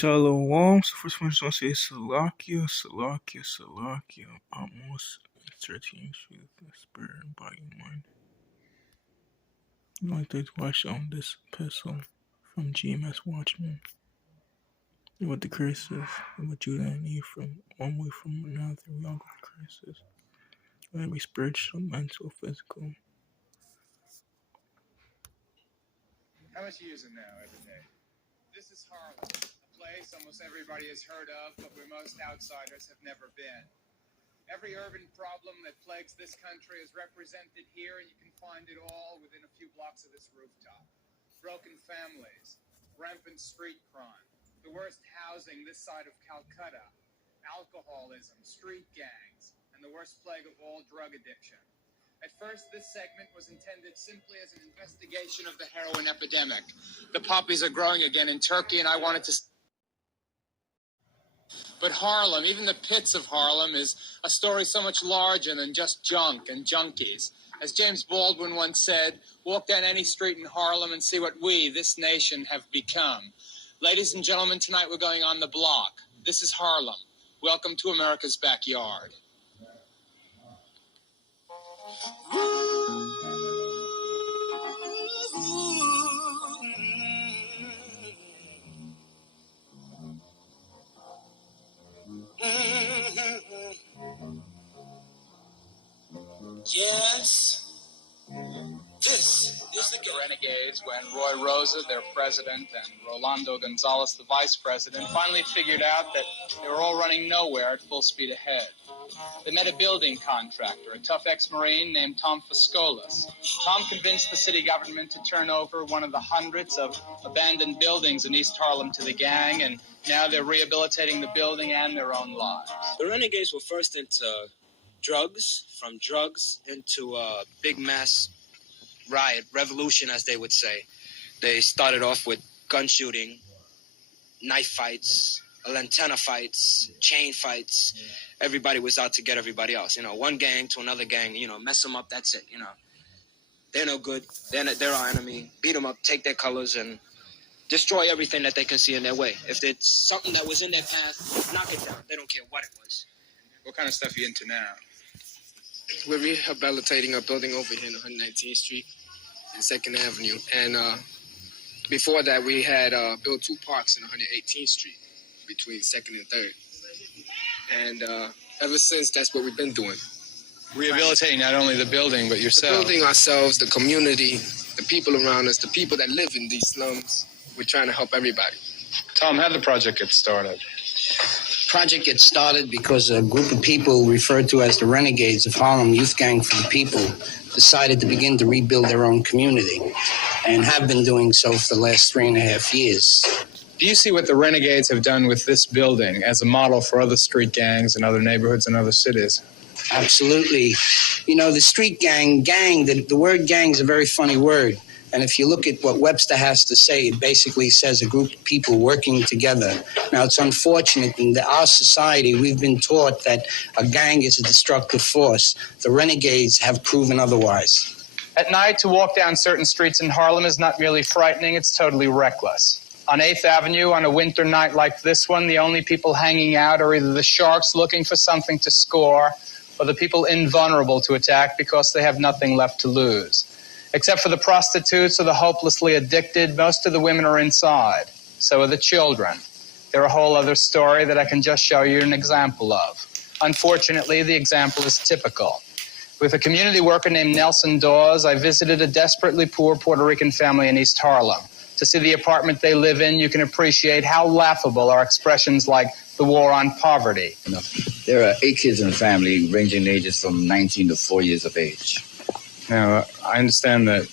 Shalom. So first one is going to say Salakia. Almost 13 with the spirit and body and mind. I'd like to watch on this epistle from GMS WATCHMEN. And what the curse is, and what Judah and Ephraim, one way from another, we all got curses. Whether it be spiritual, mental, physical. How much are you using now every day? This is Harlem, a place almost everybody has heard of, but where most outsiders have never been. Every urban problem that plagues this country is represented here, and you can find it all within a few blocks of this rooftop. Broken families, rampant street crime, the worst housing this side of Calcutta, alcoholism, street gangs, and the worst plague of all, drug addiction. At first, this segment was intended simply as an investigation of the heroin epidemic. The poppies are growing again in Turkey, and I wanted to... But Harlem, even the pits of Harlem, is a story so much larger than just junk and junkies. As James Baldwin once said, walk down any street in Harlem and see what we, this nation, have become. Ladies and gentlemen, tonight we're going on the block. This is Harlem. Welcome to America's backyard. Yes. This is the Renegades when Roy Rosa, their president, and Rolando Gonzalez, the vice president, finally figured out that they were all running nowhere at full speed ahead. They met a building contractor, a tough ex-Marine named Tom Fascolas. Tom convinced the city government to turn over one of the hundreds of abandoned buildings in East Harlem to the gang, and now they're rehabilitating the building and their own lives. The Renegades were first into drugs, from drugs into a big mass riot, revolution, as they would say. They started off with gun shooting, knife fights, antenna fights, chain fights. Everybody was out to get everybody else. You know, one gang to another gang, you know, mess them up, that's it, you know. They're no good. They're our enemy. Beat them up, take their colors, and destroy everything that they can see in their way. If it's something that was in their path, knock it down. They don't care what it was. What kind of stuff are you into now? We're rehabilitating a building over here on 119th Street and 2nd Avenue. And before that, we had built two parks on 118th Street between 2nd and 3rd. And ever since, that's what we've been doing. Rehabilitating not only the building, but yourself. The building ourselves, the community, the people around us, the people that live in these slums. We're trying to help everybody. Tom, how did the project get started? Project gets started because a group of people referred to as the Renegades of Harlem, Youth Gang for the People, decided to begin to rebuild their own community and have been doing so for the last 3.5 years. Do you see what the Renegades have done with this building as a model for other street gangs in other neighborhoods and other cities? Absolutely. You know, the street gang, the word gang is a very funny word. And if you look at what Webster has to say, it basically says a group of people working together. Now, it's unfortunate in our society, we've been taught that a gang is a destructive force. The Renegades have proven otherwise. At night, to walk down certain streets in Harlem is not merely frightening, it's totally reckless. On 8th Avenue, on a winter night like this one, the only people hanging out are either the sharks looking for something to score or the people invulnerable to attack because they have nothing left to lose. Except for the prostitutes or the hopelessly addicted, most of the women are inside. So are the children. They're a whole other story that I can just show you an example of. Unfortunately, the example is typical. With a community worker named Nelson Dawes, I visited a desperately poor Puerto Rican family in East Harlem. To see the apartment they live in, you can appreciate how laughable are expressions like the war on poverty. There are 8 kids in the family, ranging in ages from 19 to 4 years of age. Now, I understand that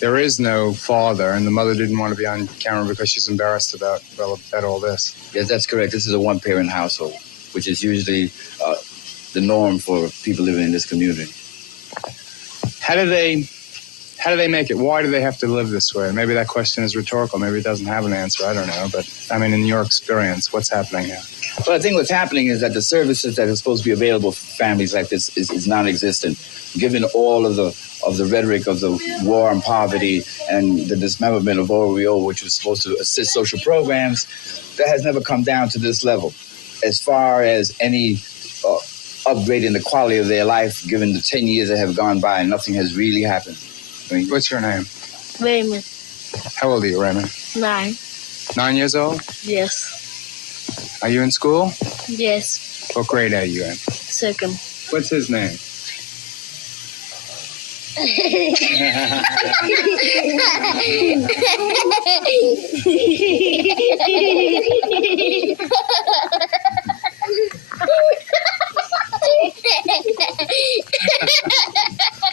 there is no father, and the mother didn't want to be on camera because she's embarrassed about all this. Yes, that's correct. This is a one-parent household, which is usually the norm for people living in this community. How do they How do they make it? Why do they have to live this way? Maybe that question is rhetorical. Maybe it doesn't have an answer. I don't know. But, I mean, in your experience, what's happening here? Well, I think what's happening is that the services that are supposed to be available for families like this is non-existent. Given all of the rhetoric of the war on poverty and the dismemberment of OREO, which was supposed to assist social programs, that has never come down to this level. As far as any upgrading the quality of their life, given the 10 years that have gone by, nothing has really happened. I mean, what's your name? Raymond. How old are you, Raymond? 9. 9 years old? Yes. Are you in school? Yes. What grade are you in? 2nd. What's his name?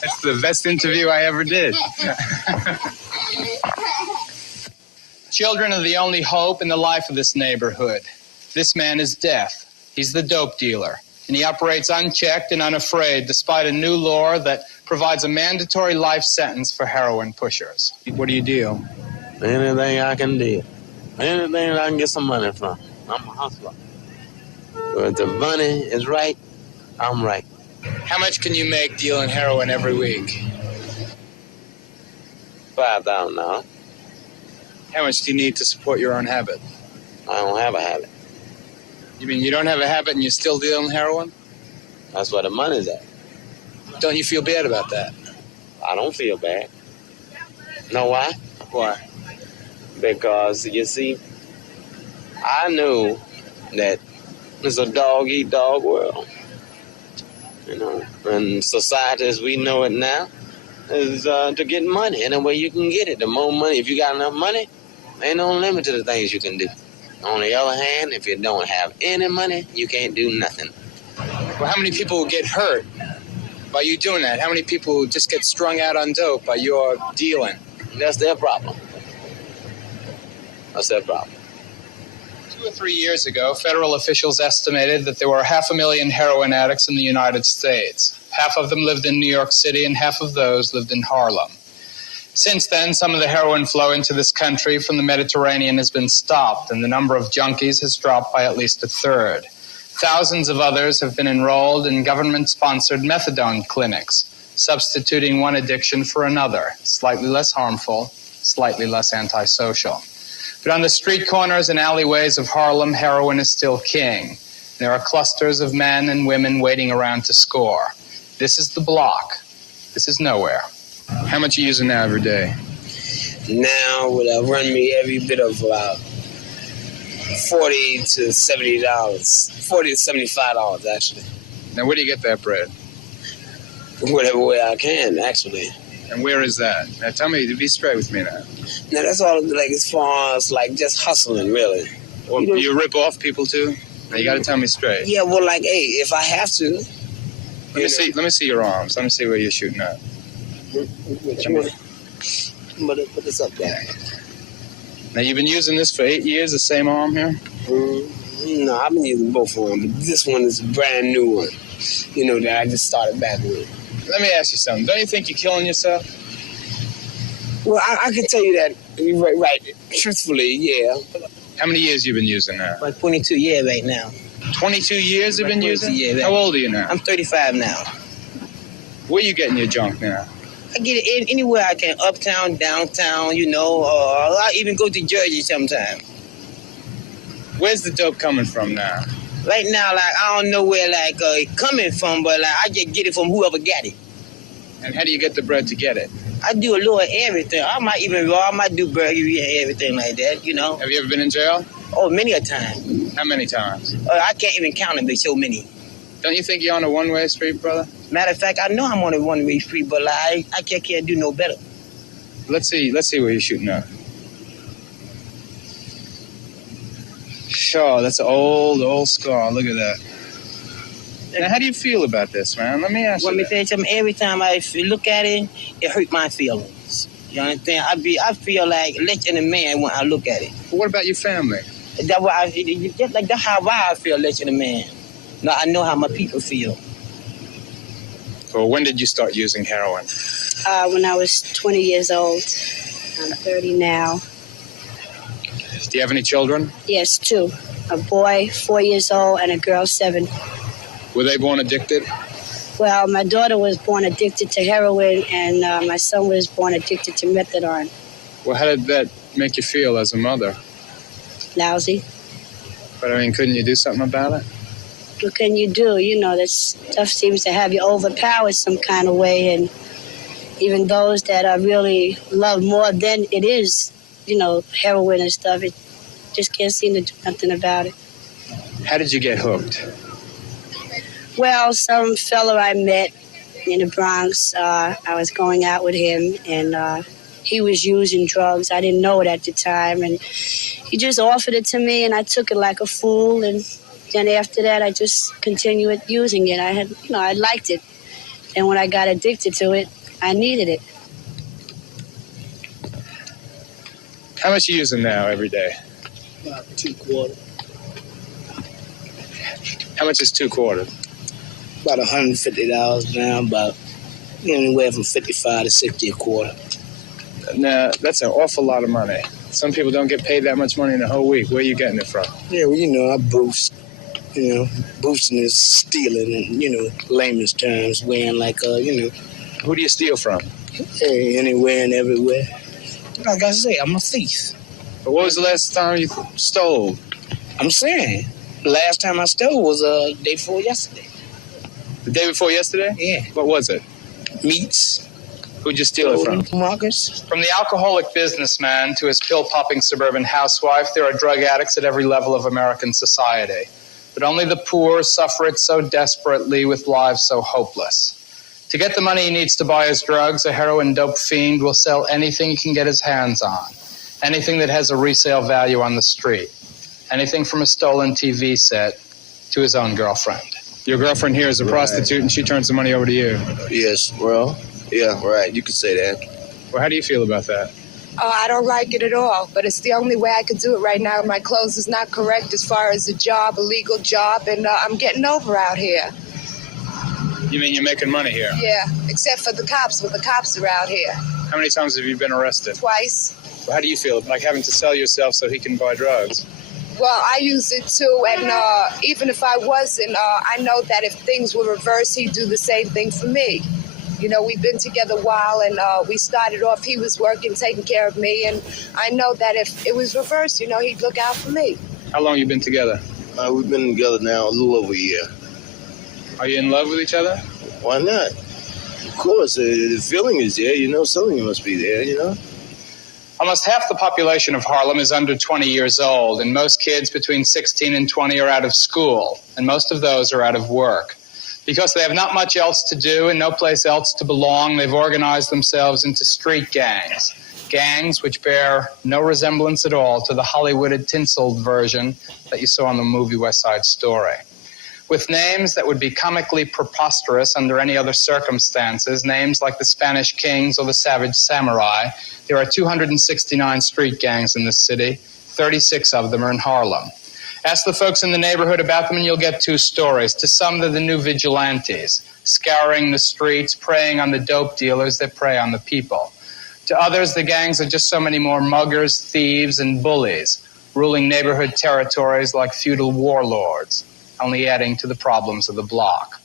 That's the best interview I ever did. Children are the only hope in the life of this neighborhood. This man is deaf. He's the dope dealer, and he operates unchecked and unafraid despite a new law that provides a mandatory life sentence for heroin pushers. What do you deal? Anything I can deal. Anything that I can get some money from. I'm a hustler. But if the money is right, I'm right. How much can you make dealing heroin every week? $5,000. How much do you need to support your own habit? I don't have a habit. You mean you don't have a habit and you're still dealing heroin? That's where the money's at. Don't you feel bad about that? I don't feel bad. Know why? Why? Because, you see, I knew that it's a dog-eat-dog world. You know, and society as we know it now is to get money. Any way you can get it, the more money. If you got enough money, ain't no limit to the things you can do. On the other hand, if you don't have any money, you can't do nothing. Well, how many people get hurt by you doing that? How many people just get strung out on dope by your dealing? That's their problem. That's their problem. 2 or 3 years ago, federal officials estimated that there were 500,000 heroin addicts in the United States. Half of them lived in New York City, and half of those lived in Harlem. Since then, some of the heroin flow into this country from the Mediterranean has been stopped, and the number of junkies has dropped by at least 1/3. Thousands of others have been enrolled in government-sponsored methadone clinics, substituting one addiction for another, slightly less harmful, slightly less antisocial. But on the street corners and alleyways of Harlem, heroin is still king. There are clusters of men and women waiting around to score. This is the block. This is nowhere. How much are you using now every day? Now would run me every bit of about $40 to $70, $40 to $75 actually. Now, where do you get that bread? Whatever way I can, actually. And where is that? Now, tell me, be straight with me now. Now that's all like as far as like just hustling, really. Well, you rip off people too? Now, you got to tell me straight. Yeah, well, like, hey, if I have to. Let me see your arms. Let me see where you're shooting at. Put this up there. Now, you've been using this for 8 years, the same arm here? No, I've been using both of them, but this one is a brand new one, you know, that I just started back with. Let me ask you something. Don't you think you're killing yourself? Well, I can tell you that, right, truthfully, yeah. How many years you been using now? Like 22 years right now. 22 years you've been using? Yeah, how old are you now? I'm 35 now. Where you getting your junk now? I get it anywhere I can, uptown, downtown, you know, or I even go to Jersey sometime. Where's the dope coming from now? Right now, like, I don't know where, like, it coming from, but, like, I just get it from whoever got it. And how do you get the bread to get it? I do a little of everything. I might even rob, I might do burglary and everything like that, you know. Have you ever been in jail? Oh, many a time. How many times? I can't even count them, there's so many. Don't you think you're on a one-way street, brother? Matter of fact, I know I'm on a one-way street, but like, I can't do no better. Let's see where you're shooting at. Sure, that's an old scar. Look at that. Now, how do you feel about this, man? Let me ask you. Let me tell you something. Every time I look at it, it hurt my feelings. You understand? I feel like less than a man when I look at it. But what about your family? That's how I feel less than a man. Now I know how my people feel. Well, when did you start using heroin? when I was 20 years old. I'm 30 now. Do you have any children? Yes, 2. A boy, 4 years old, and a girl, 7. Were they born addicted? Well, my daughter was born addicted to heroin, and my son was born addicted to methadone. Well, how did that make you feel as a mother? Lousy. But, I mean, couldn't you do something about it? What can you do? You know, that stuff seems to have you overpowered some kind of way, and even those that are really loved more than it is, you know, heroin and stuff, it just can't seem to do nothing about it. How did you get hooked? Well, some fellow I met in the Bronx, I was going out with him, and he was using drugs. I didn't know it at the time, and he just offered it to me, and I took it like a fool, and then after that, I just continued using it. I liked it, and when I got addicted to it, I needed it. How much are you using now every day? About 2 quarters. How much is 2 quarters? About $150 now, about anywhere from 55 to 60 a quarter. Now, that's an awful lot of money. Some people don't get paid that much money in a whole week. Where are you getting it from? Yeah, well, you know, I boost. You know, boosting is stealing, and, you know, layman's terms, weighing like, you know. Who do you steal from? Hey, anywhere and everywhere. Like I say, I'm a thief. But what was the last time you stole? I'm saying, the last time I stole was day before yesterday. The day before yesterday? Yeah. What was it? Meats. Who'd you steal it from? Marcus. From the alcoholic businessman to his pill-popping suburban housewife, there are drug addicts at every level of American society. But only the poor suffer it so desperately with lives so hopeless. To get the money he needs to buy his drugs, a heroin-dope fiend will sell anything he can get his hands on. Anything that has a resale value on the street. Anything from a stolen TV set to his own girlfriend. Your girlfriend here is a prostitute, and she turns the money over to you. Yes, well, yeah, right, you could say that. Well, how do you feel about that? Oh, I don't like it at all, but it's the only way I could do it right now. My clothes is not correct as far as a legal job, and I'm getting over out here. You mean you're making money here? Yeah, except for the cops, when the cops are out here. How many times have you been arrested? Twice. Well, how do you feel, like having to sell yourself so he can buy drugs? Well, I use it too, and even if I wasn't, I know that if things were reversed, he'd do the same thing for me. You know, we've been together a while, and we started off, he was working, taking care of me, and I know that if it was reversed, you know, he'd look out for me. How long you been together? We've been together now a little over a year. Are you in love with each other? Why not? Of course, the feeling is there, you know, something must be there, you know. Almost half the population of Harlem is under 20 years old, and most kids between 16 and 20 are out of school, and most of those are out of work. Because they have not much else to do and no place else to belong, they've organized themselves into street gangs. Gangs which bear no resemblance at all to the Hollywooded, tinseled version that you saw in the movie West Side Story. With names that would be comically preposterous under any other circumstances, names like the Spanish Kings or the Savage Samurai, there are 269 street gangs in this city. 36 of them are in Harlem. Ask the folks in the neighborhood about them and you'll get 2 stories. To some, they're the new vigilantes, scouring the streets, preying on the dope dealers that prey on the people. To others, the gangs are just so many more muggers, thieves, and bullies, ruling neighborhood territories like feudal warlords, only adding to the problems of the block.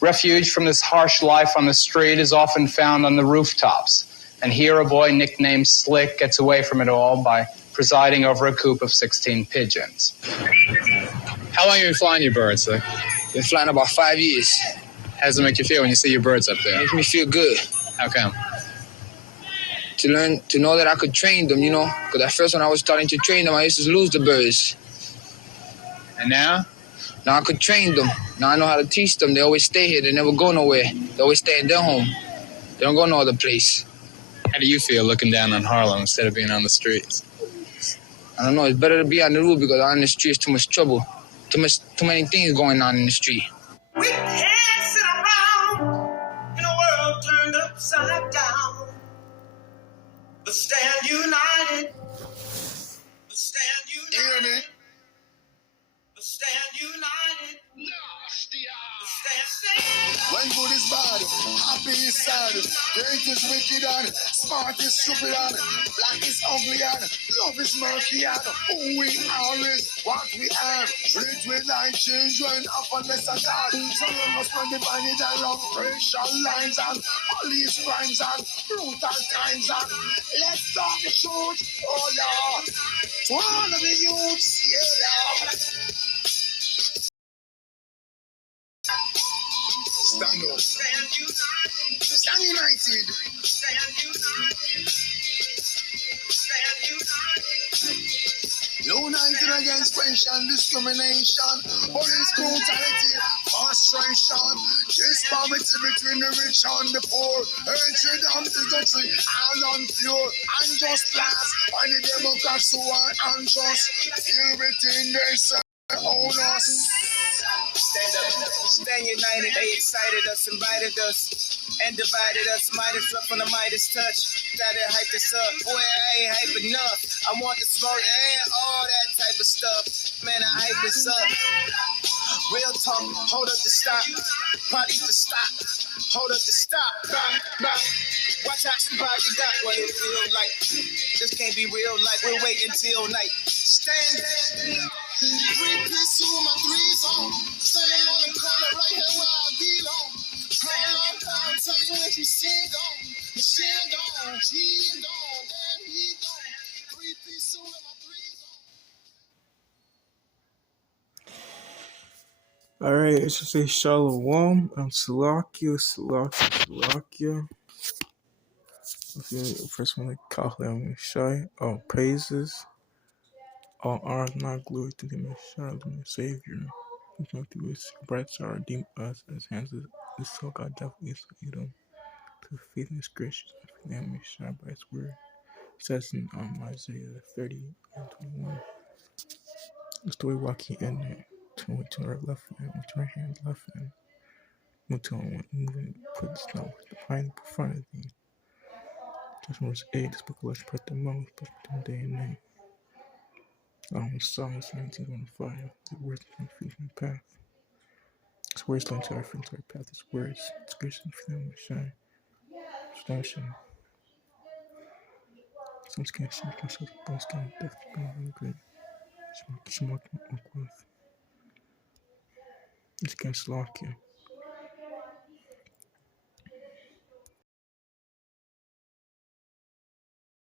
Refuge from this harsh life on the street is often found on the rooftops, and here a boy nicknamed Slick gets away from it all by presiding over a coop of 16 pigeons. How long have you been flying your birds, Slick? Been flying about 5 years. How does it make you feel when you see your birds up there? Makes me feel good. How come? To know that I could train them, you know, because at first when I was starting to train them, I used to lose the birds. And now? Now I could train them. Now I know how to teach them. They always stay here. They never go nowhere. They always stay in their home. They don't go no other place. How do you feel looking down on Harlem instead of being on the streets? I don't know. It's better to be on the roof because on the street is too much trouble. Too many things going on in the street. We can't sit around in a world turned upside down. But stand united. But stand united. But stand united. But stand. When good is bad, happy sad. Great is wicked and smart is stupid and black is ugly and love is murky and who we are is what we are. Treat with like children of a lesser God. Some of us run divided along racial lines and police crimes and brutal times and let's talk the truth, oh Lord. To all of the youths, yeah, Lord. Stand up. Stand united. United against racial discrimination, police brutality, frustration, disparity between the rich and the poor, hatred and bigotry, all unpure, unjust laws, and the Democrats who are unjust, feel within themselves. Own us. Stand up, stand united. They excited us, invited us, and divided us. Midas up on the Midas touch. Started hype this up. Boy, I ain't hype enough. I want the smoke and all that type of stuff. Man, I hype this up. Real talk, hold up the stop. Party to stop. Hold up the stop. Watch out, somebody got what it feel like. This can't be real life. We'll wait until night. Stand. 3-piece with my threes on. Standing on the corner right here where I belong. Hold on, down, tell me when you sing on. Machine gone, he gone, damn he gone. 3-piece with my threes on. Alright, it should say Shalom. Salakia. Okay, first one, like HARLEM, Shai. Oh, praises. All honor, not glory to the Messiah, the Savior. Who come through his bright star, redeem us as hands of the soul God definitely is Edom. To faith in his gracious and faith in Messiah by his word. It says in Isaiah 30 and 21. The story walking in it. Turn to our left hand, to our hand, left hand. Move to one, moving, put the snow, the pine in front of thee. Just verse 8, this book of legend, put the mouth, but between day and night. Psalms 19 on fire. The words of my feet in the path. His words lead to our feet to our path. His words, His grace and freedom will shine. Redemption. Some skin, some skin, bone skin, death, bone, and great. Smoke, with. It's against Slovakia.